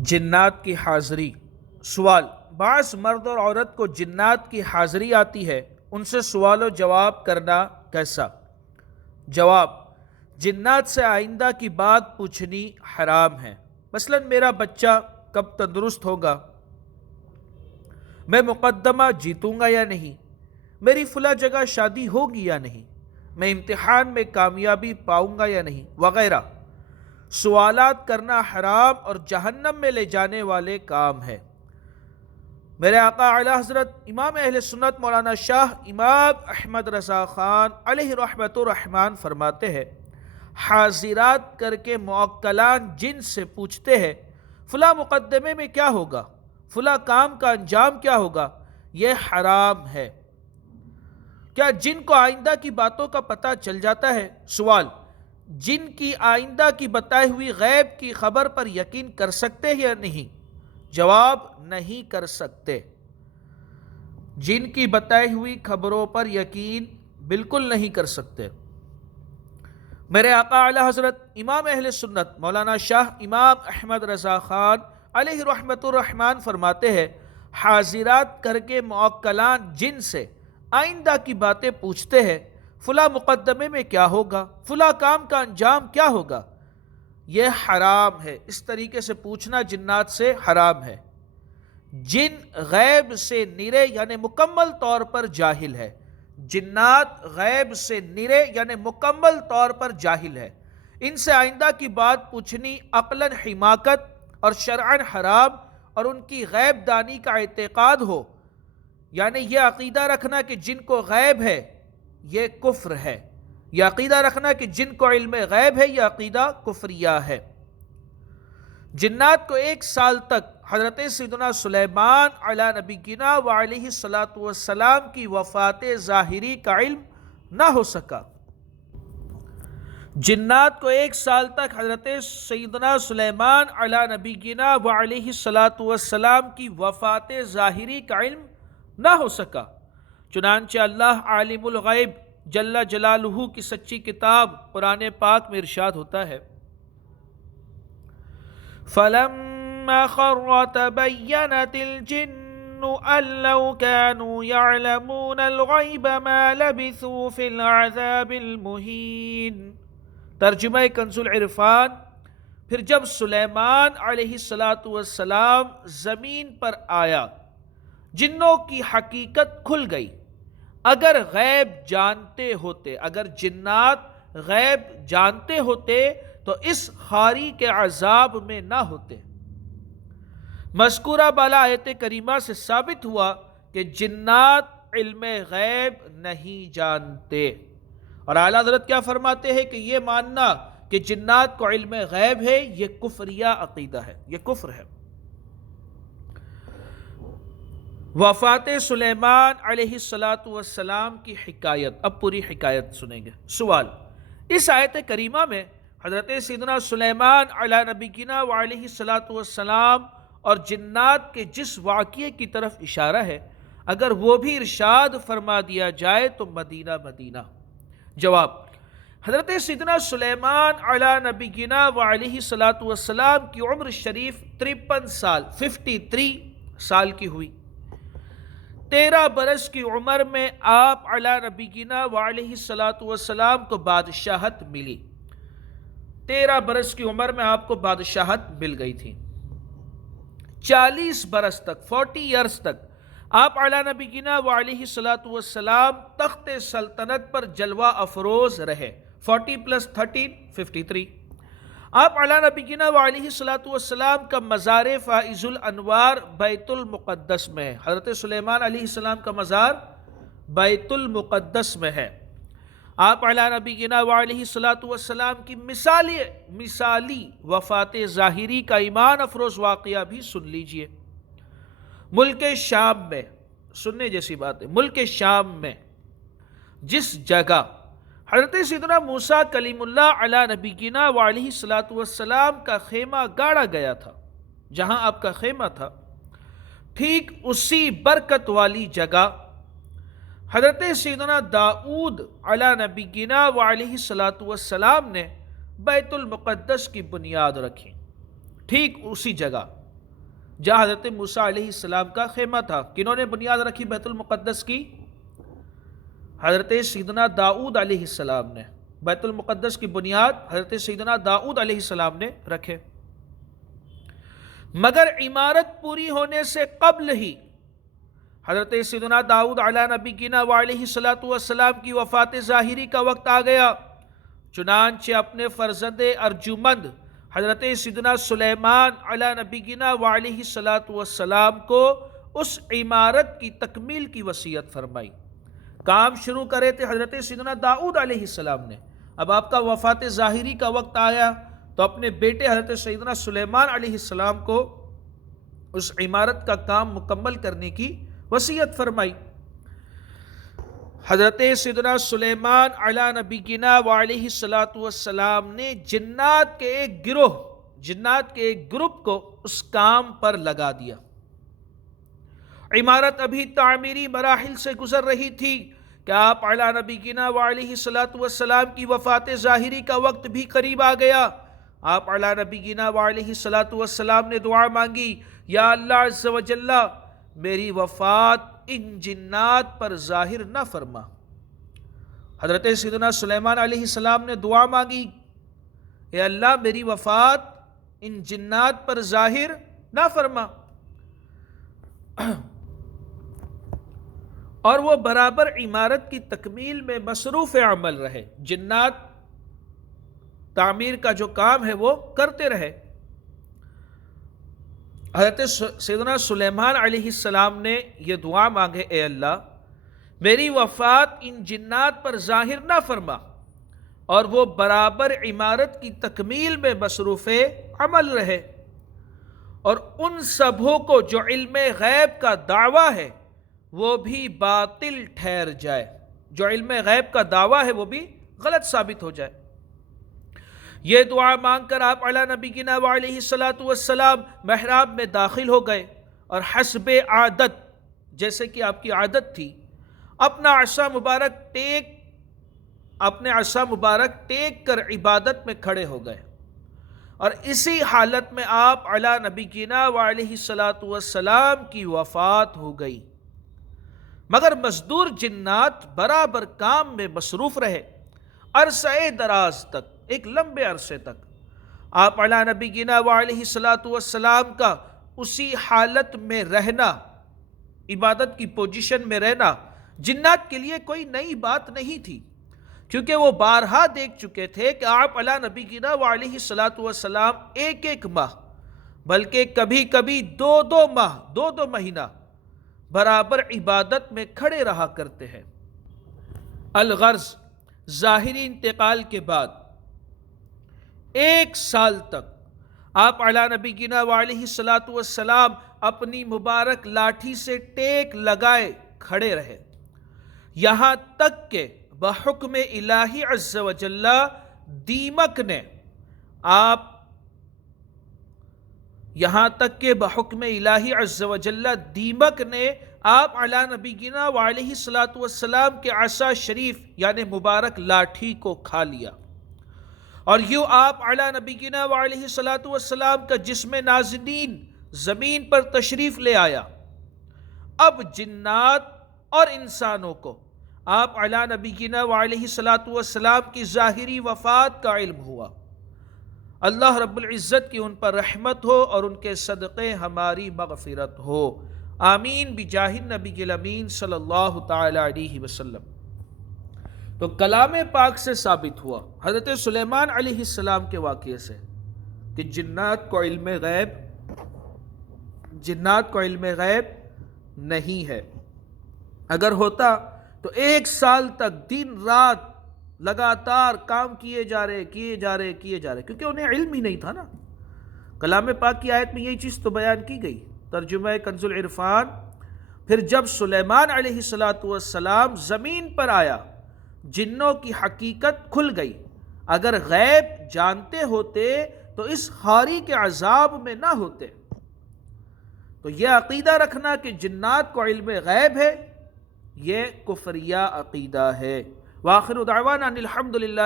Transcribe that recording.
جنات کی حاضری۔ سوال: بعض مرد اور عورت کو جنات کی حاضری آتی ہے، ان سے سوال و جواب کرنا کیسا؟ جواب: جنات سے آئندہ کی بات پوچھنی حرام ہے۔ مثلا میرا بچہ کب تندرست ہوگا، میں مقدمہ جیتوں گا یا نہیں، میری فلاں جگہ شادی ہوگی یا نہیں، میں امتحان میں کامیابی پاؤں گا یا نہیں، وغیرہ سوالات کرنا حرام اور جہنم میں لے جانے والے کام ہے۔ میرے آقا اعلی حضرت امام اہل سنت مولانا شاہ امام احمد رضا خان علیہ رحمت الرحمن فرماتے ہیں، حاضرات کر کے موکلان جن سے پوچھتے ہیں فلاں مقدمے میں کیا ہوگا، فلاں کام کا انجام کیا ہوگا، یہ حرام ہے۔ کیا جن کو آئندہ کی باتوں کا پتہ چل جاتا ہے؟ سوال: جن کی آئندہ کی بتائی ہوئی غیب کی خبر پر یقین کر سکتے ہیں یا نہیں؟ جواب: نہیں کر سکتے۔ جن کی بتائی ہوئی خبروں پر یقین بالکل نہیں کر سکتے۔ میرے آقا اعلی حضرت امام اہل سنت مولانا شاہ امام احمد رضا خان علیہ رحمت الرحمن فرماتے ہیں، حاضرات کر کے موکلان جن سے آئندہ کی باتیں پوچھتے ہیں فلاں مقدمے میں کیا ہوگا، فلاں کام کا انجام کیا ہوگا، یہ حرام ہے۔ اس طریقے سے پوچھنا جنات سے حرام ہے۔ جن غیب سے نرے یعنی مکمل طور پر جاہل ہے۔ جنات غیب سے نرے یعنی مکمل طور پر جاہل ہے۔ ان سے آئندہ کی بات پوچھنی عقلاً حماقت اور شرعاً حرام، اور ان کی غیب دانی کا اعتقاد ہو، یعنی یہ عقیدہ رکھنا کہ جن کو غیب ہے یہ کفر ہے۔ یہ عقیدہ رکھنا کہ جن کو علم غیب ہے یہ عقیدہ کفریہ ہے۔ جنات کو 1 سال تک حضرت سیدنا سلیمان علی نبینا وعلیہ الصلاۃ والسلام کی وفات ظاہری کا علم نہ ہو سکا۔ جنات کو 1 سال تک حضرت سیدنا سلیمان علی نبینا وعلیہ الصلاۃ والسلام کی وفات ظاہری کا علم نہ ہو سکا۔ چنانچہ اللہ عالم الغیب جل جلالہ کی سچی کتاب قرآن پاک میں ارشاد ہوتا ہے، فَلَمَّا خَرَّ تَبَيَّنَتِ الْجِنُّ أَن لَّوْ كَانُوا يَعْلَمُونَ الْغَيْبَ مَا لَبِثُوا فِي الْعَذَابِ الْمُهِينِ۔ ترجمہ کنز العرفان: پھر جب سلیمان علیہ السلام زمین پر آیا، جنوں کی حقیقت کھل گئی۔ اگر غیب جانتے ہوتے، اگر جنات غیب جانتے ہوتے تو اس خاری کے عذاب میں نہ ہوتے۔ مذکورہ بالا آیت کریمہ سے ثابت ہوا کہ جنات علم غیب نہیں جانتے، اور اعلیٰ حضرت کیا فرماتے ہیں کہ یہ ماننا کہ جنات کو علم غیب ہے یہ کفریہ عقیدہ ہے، یہ کفر ہے۔ وفات سلیمان علیہ السلام کی حکایت، اب پوری حکایت سنیں گے۔ سوال: اس آیت کریمہ میں حضرت سیدنا سلیمان علی نبینا وعلیہ السلام اور جنات کے جس واقعے کی طرف اشارہ ہے، اگر وہ بھی ارشاد فرما دیا جائے تو مدینہ مدینہ۔ جواب: حضرت سیدنا سلیمان علی نبینا وعلیہ السلام کی عمر شریف 53 سال 53 سال کی ہوئی۔ 13 برس کی عمر میں آپ علی نبینا وعلیہ السلام کو بادشاہت ملی۔ 13 برس کی عمر میں آپ کو بادشاہت مل گئی تھی۔ 40 برس تک 40 ایئرز تک آپ علی نبینا وعلیہ السلام تخت سلطنت پر جلوہ افروز رہے۔ 40 + 13 53۔ آپ علی نبینا وعلیہ السلام کا مزار فائز الانوار بیت المقدس میں ہے۔ حضرت سلیمان علیہ السلام کا مزار بیت المقدس میں ہے۔ آپ علی نبینا وعلیہ السلام کی مثالی وفات ظاہری کا ایمان افروز واقعہ بھی سن لیجئے۔ ملک شام میں، سننے جیسی بات ہے، ملک شام میں جس جگہ حضرت سیدنا موسیٰ کلیم اللہ علی نبینا وعلیہ السلام کا خیمہ گاڑا گیا تھا، جہاں آپ کا خیمہ تھا، ٹھیک اسی برکت والی جگہ حضرت سیدنا داؤد علی نبینا وعلیہ السلام نے بیت المقدس کی بنیاد رکھی۔ ٹھیک اسی جگہ جہاں حضرت موسیٰ علیہ السلام کا خیمہ تھا۔ کنہوں نے بنیاد رکھی بیت المقدس کی؟ حضرت سیدنا داؤد علیہ السلام نے۔ بیت المقدس کی بنیاد حضرت سیدنا داؤد علیہ السلام نے رکھے۔ مگر عمارت پوری ہونے سے قبل ہی حضرت سیدنا داؤد علیہ نبینا وعلیہ الصلوۃ والسلام کی وفات ظاہری کا وقت آ گیا، چنانچہ اپنے فرزند ارجمند حضرت سیدنا سلیمان علیہ نبینا وعلیہ الصلوۃ والسلام کو اس عمارت کی تکمیل کی وصیت فرمائی۔ کام شروع کرے تھے حضرت سیدنا داؤد علیہ السلام نے، اب آپ کا وفات ظاہری کا وقت آیا تو اپنے بیٹے حضرت سیدنا سلیمان علیہ السلام کو اس عمارت کا کام مکمل کرنے کی وصیت فرمائی۔ حضرت سیدنا سلیمان علیہ نبینا وعلیہ الصلوۃ والسلام نے جنات کے ایک گروپ کو اس کام پر لگا دیا۔ عمارت ابھی تعمیری مراحل سے گزر رہی تھی کہ آپ علیہ نبینا وعلیہ الصلوۃ والسلام کی وفات ظاہری کا وقت بھی قریب آ گیا۔ آپ علیہ نبینا وعلیہ الصلوۃ والسلام نے دعا مانگی، یا اللہ عز و جل میری وفات ان جنات پر ظاہر نہ فرما۔ حضرت سیدنا سلیمان علیہ السلام نے دعا مانگی، اے اللہ میری وفات ان جنات پر ظاہر نہ فرما، اور وہ برابر عمارت کی تکمیل میں مصروف عمل رہے، جنات تعمیر کا جو کام ہے وہ کرتے رہے۔ حضرت سیدنا سلیمان علیہ السلام نے یہ دعا مانگے، اے اللہ میری وفات ان جنات پر ظاہر نہ فرما اور وہ برابر عمارت کی تکمیل میں مصروف عمل رہے، اور ان سبوں کو جو علم غیب کا دعویٰ ہے وہ بھی باطل ٹھہر جائے، جو علم غیب کا دعویٰ ہے وہ بھی غلط ثابت ہو جائے۔ یہ دعا مانگ کر آپ علیہ نبینا وعلیہ الصلوۃ والسلام محراب میں داخل ہو گئے، اور حسب عادت، جیسے کہ آپ کی عادت تھی، اپنا عصا مبارک ٹیک کر عبادت میں کھڑے ہو گئے، اور اسی حالت میں آپ علیہ نبینا وعلیہ الصلوۃ والسلام کی وفات ہو گئی۔ مگر مزدور جنات برابر کام میں مصروف رہے، عرصہ دراز تک، ایک لمبے عرصے تک آپ علیہ نبینا وعلیہ الصلوۃ والسلام کا اسی حالت میں رہنا، عبادت کی پوزیشن میں رہنا جنات کے لیے کوئی نئی بات نہیں تھی، کیونکہ وہ بارہا دیکھ چکے تھے کہ آپ علیہ نبینا وعلیہ الصلوۃ والسلام ایک ماہ بلکہ کبھی کبھی دو مہینہ برابر عبادت میں کھڑے رہا کرتے ہیں۔ الغرض ظاہری انتقال کے بعد 1 سال تک آپ علیہ نبینا وعلیہ الصلوۃ والسلام اپنی مبارک لاٹھی سے ٹیک لگائے کھڑے رہے، یہاں تک کہ بحکم الہی عز و جل دیمک نے آپ علیہ نبینا وعلیہ الصلوۃ والسلام کے عصا شریف یعنی مبارک لاٹھی کو کھا لیا، اور یوں آپ علیہ نبینا وعلیہ الصلوۃ والسلام کا جسم نازنین زمین پر تشریف لے آیا۔ اب جنات اور انسانوں کو آپ علیہ نبینا وعلیہ الصلوۃ والسلام کی ظاہری وفات کا علم ہوا۔ اللہ رب العزت کی ان پر رحمت ہو اور ان کے صدقے ہماری مغفرت ہو، آمین بجاہ النبی الامین صلی اللہ تعالی علیہ وسلم۔ تو کلام پاک سے ثابت ہوا حضرت سلیمان علیہ السلام کے واقعے سے کہ جنات کو علم غیب نہیں ہے۔ اگر ہوتا تو 1 سال تک دن رات لگاتار کام کیے جا رہے کیونکہ انہیں علم ہی نہیں تھا نا۔ کلام پاک کی آیت میں یہی چیز تو بیان کی گئی، ترجمہ کنز العرفان۔ پھر جب سلیمان علیہ الصلوۃ والسلام زمین پر آیا، جنوں کی حقیقت کھل گئی۔ اگر غیب جانتے ہوتے تو اس خاری کے عذاب میں نہ ہوتے۔ تو یہ عقیدہ رکھنا کہ جنات کو علم غیب ہے، یہ کفریہ عقیدہ ہے۔ وآخر دعوانا ان الحمد للہ